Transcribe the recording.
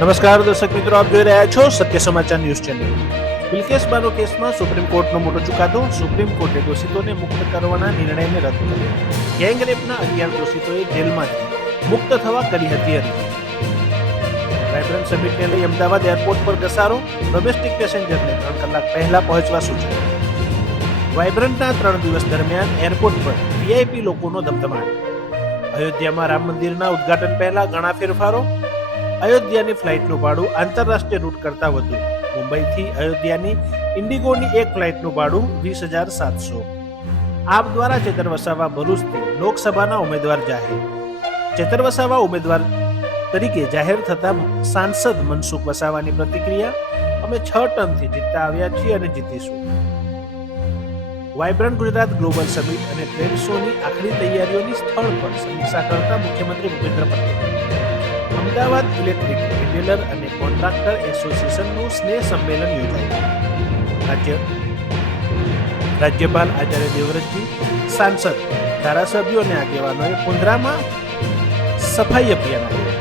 નમસ્કાર દર્શક મિત્રો, આપ જોઈ રહ્યા છો સત્ય સમાચાર ન્યૂઝ ચેનલ. બિલ્કેસ બાનો કેસમાં સુપ્રીમ કોર્ટનો મોટો ચુકાદો. સુપ્રીમ કોર્ટે દોષિતોને મુક્ત કરવાના નિર્ણયને રદ કર્યો. ગેંગ રેપના 11 દોષિતોએ જેલમાંથી મુક્ત થવા કરી હતી અરજી. વાઇબ્રન્ટ સમિટને લઈ અમદાવાદ એરપોર્ટ પર ઘસારો. ડોમેસ્ટિક પેસેન્જરને 3 કલાક પહેલા પહોંચવા સૂચના. વાઇબ્રન્ટના 3 દિવસ દરમિયાન એરપોર્ટ પર વીઆઈપી લોકોનો ધમધમાટ. અયોધ્યામાં રામ મંદિરના ઉદ્ઘાટન પહેલા ઘણા ફેરફારો. અયોધ્યાની ફ્લાઇટનું ભાડું આંતરરાષ્ટ્રીય રૂટ કરતાં વધુ. મુંબઈથી અયોધ્યાની ઇન્ડિગોની એક ફ્લાઇટનું ભાડું 20,700. આપ દ્વારા ચેતર વસાવા ભરૂચથી લોકસભાના ઉમેદવાર જાહેર. ચેતર વસાવા ઉમેદવાર તરીકે જાહેર થતા સાંસદ મનસુખ વસાવાની પ્રતિક્રિયા: અમે 6 ટર્મથી જીતતા આવ્યા છીએ અને જીતીશું. વાઇબ્રન્ટ ગુજરાત ગ્લોબલ સમિટ અને ટ્રેડ શોની આખરી તૈયારીઓની સ્થળ પર સમીક્ષા કરતા મુખ્યમંત્રી ભૂપેન્દ્ર પટેલ. અમદાવાદ ઇલેક્ટ્રિક રિટેલર અને કોન્ટ્રાક્ટર એસોસિએશનનું સ્નેહ સંમેલન યોજાયું. રાજ્યપાલ આચાર્ય દેવવ્રતજી, સાંસદ, ધારાસભ્યો અને આગેવાનોએ પુંદ્રામાં સફાઈ અભિયાન કર્યું.